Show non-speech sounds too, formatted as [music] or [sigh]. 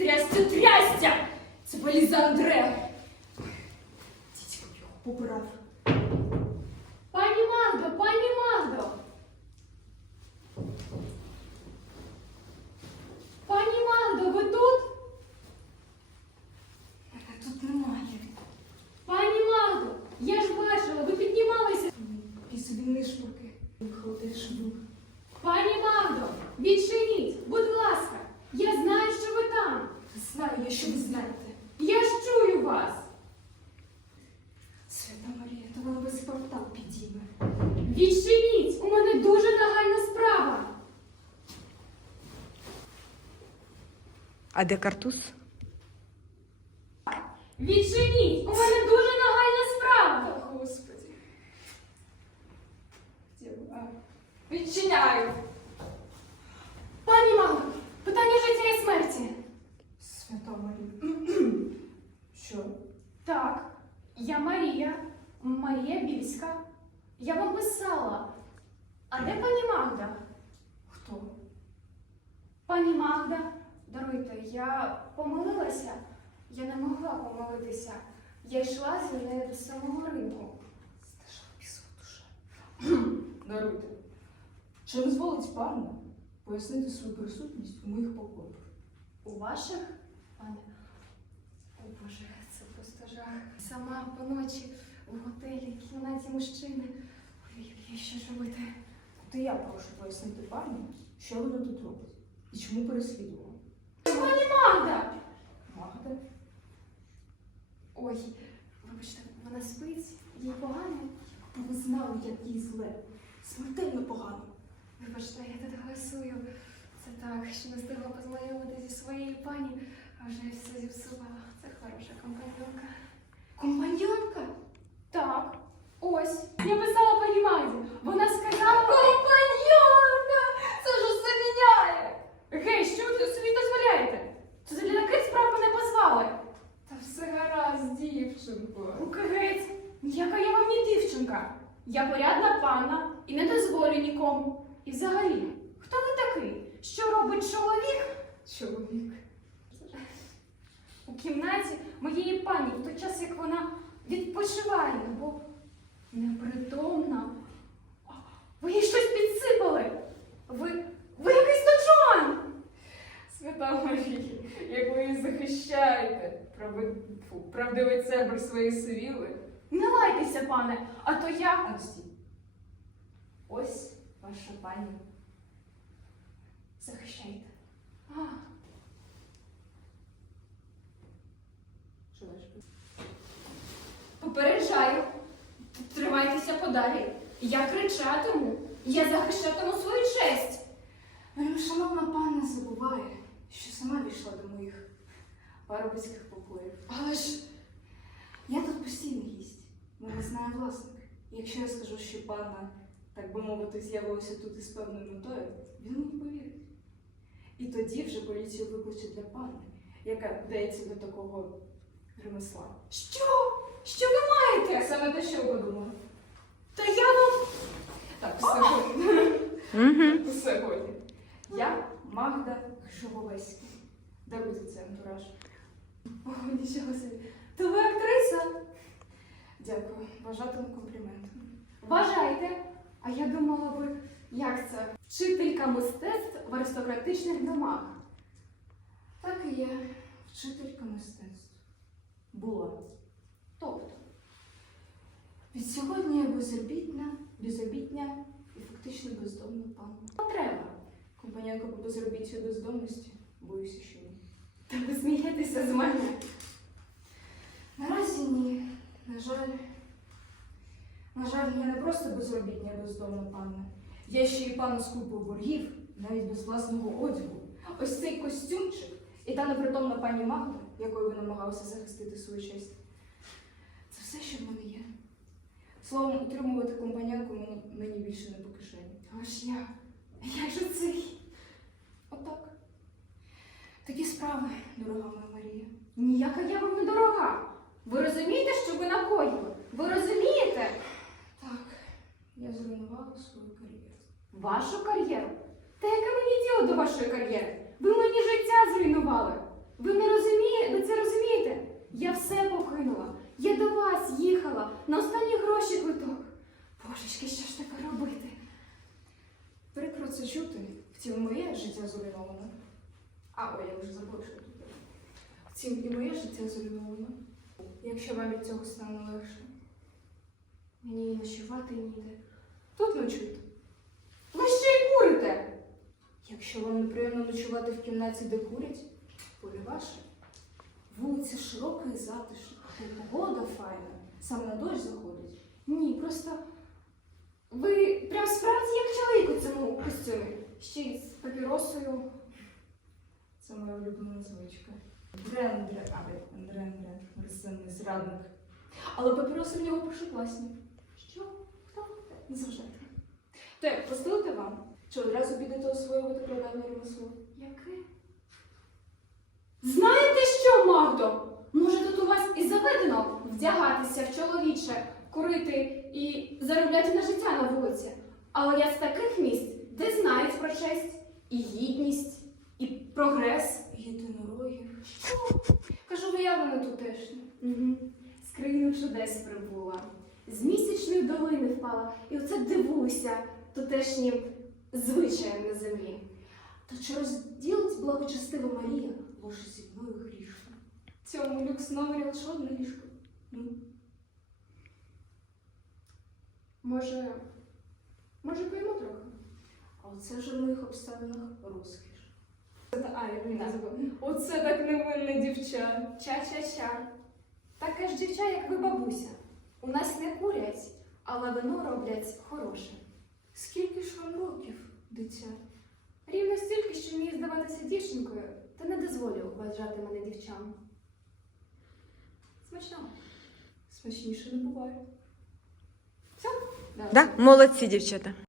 трясся, трясся! Це валіза Андре. Дідько його побрав. Пані Магдо, пані Магдо! Пані Магдо, ви тут? Мене тут немає. Пані Магдо, я ж бачила, ви піднімалися. Пісові нишпорки. Холодешнюк. Пані Магдо, відчиніть, будь ласка, я знаю, що ви там. Знаю я, що ви знаєте. Я ж чую вас. Свята Марія, то вона без портал підійме. Відчиніть, у мене дуже нагальна справа. А де картуз? Відчиніть, у мене дуже нагальна справа. Господи. Де Відчиняю. Пані Магдо, питання життя і смерті. Свята Марія. [clears throat] Що? Так, я Марія, Марія Більська. Я вам писала. А де пані Магда? Хто? Пані Магда, даруйте, я помилилася. Я не могла помилитися. Я йшла зі нею до самого ринку. Стежа пісова душа. [clears throat] Даруйте. Чи дозволить пану пояснити свою присутність у моїх покоях? У ваших, пане? О Боже, це просто жах. Сама поночі в готелі, кімнаті мужчини. Ой-ой, що ж робити? То я прошу пояснити пані, що вона тут робить і чому переслідувала. Пані Магда! Магда? Ой, вибачте, вона спить, їй погано. Бо ви знали, як їй зле. Смертельно погано. Вибачте, я тут голосую. Це так, що не встигла познайомитися зі своєю пані, а вже все зіпсувала. Це хороша компаньонка. Компаньонка? Так, ось. Я писала пані Магді. Вона сказала. Компаньонка! Це ж усе міняє! Гей, що ви тут собі дозволяєте? Це для таких справ мене позвали. Та все гаразд, дівчинко. Руки геть! Ніяка я вам не дівчинка. Я порядна панна і не дозволю нікому. І взагалі, хто ви такий? Що робить чоловік Чоловік. у кімнаті моєї пані в той час, як вона відпочиває, бо непритомна. Ви їй щось підсипали. Ви. Ви якийсь дочон! Свята Марія, як ви її захищаєте, правдивий цебр своєї сивіли. Не лайтеся, пане, а то я. Ось ваша пані. Захищайте. А, Попереджаю, тримайтеся подалі. Я кричатиму, я захищатиму свою честь. Шановна панна забуває, що сама війшла до моїх парубицьких покоїв. Але ж постійний гість. Мене знає власник. І якщо я скажу, що панна, так би мовити, з'явилася тут із певною метою, він мені повірить. І тоді вже поліцію викличе для панни, яка вдається до такого ремесла. що? Що ви маєте? Я саме те, що ви подумали. Та я вам. Так, все годі. Угу. Все годі. Я Магда Гжоволеська. Даруйте цей антураж. О, нічого собі. То ви актриса? Дякую. Вважатиму компліментом. Вважайте. А я думала ви, як це? Вчителька мистецтв в аристократичних домах. Так і є. Вчителька мистецтв. Була. Тобто, Від сьогодні я безробітна, безробітня і фактично бездомна панна. потреба. Компаньонка по безробіттю і бездомності. Боюся, що. Та ви смієтеся з мене. Наразі ні. На жаль. На жаль, я не просто безробітня бездомна панна. Я ще й пану з купою боргів, навіть без власного одягу. Ось цей костюмчик і та непритомна пані Магда, якою ви намагалися захистити свою честь. Це все, що в мене є. Словом, утримувати компаньонку мені, мені більше не по кишені. Але ж я. Дорога Марія. Ніяка я вам не дорога. Ви розумієте, що ви накоїли? Ви розумієте? Так, я зруйнувала свою кар'єру. Вашу кар'єру? Та яке мені діло до вашої кар'єри? Ви мені життя зруйнували. Ви не розумієте, ви це розумієте? Я все покинула. Я до вас їхала на останні гроші квиток. Божечки, що ж таке робити? Прикро це чути, втім, моє життя зруйновано. А, ой, я вже забула, що. Втім, і моє життя зруйновано. Якщо вам від цього стане легше. Мені і ночувати ніде. Тут ночуйте. Ви ще й курите! Якщо вам неприємно ночувати в кімнаті, де курять, поле ваше. Вулиця широка і затишна, і погода файна. Саме на дощ заходить. Ні, просто ви прям справді як чоловік у цьому костюмі. Ще й з папіросою. Це моя улюблена звичка. Дрендре, а ви Дрендре, мерзенний зрадник. Але папіроси в нього першокласні. Що? Хто? Не заважайте. То як вам? Чи одразу підете освоювати прадавнє ремесло? Яке? Знаєте що, Магдо? Може, тут у вас і заведено вдягатися в чоловіче, курити і заробляти на життя на вулиці. Але я з таких місць, де знають про честь і гідність, і прогрес. Не тутешні. Угу. З країни чудес прибула. З місячної долини впала, і оце дивуюся тутешнім звичаєм на землі. Та чи розділить благочестива Марія ложе зі мною грішно? Цьому люкс номері лише одне ліжко. Ну, Може, може, поїмо трохи? а оце вже в моїх обставинах розкіш. А, я не забула. Оце так невинне дівча. Ча-ча-ча. Таке ж дівча, як ви, бабуся. У нас не курять, але вино роблять хороше. Скільки ж вам років, дитя? Рівно стільки, що вміє здаватися дівчинкою, та не дозволю вважати мене дівчам. Смачного. Смачніше не буває. Да? Молодці, дівчата.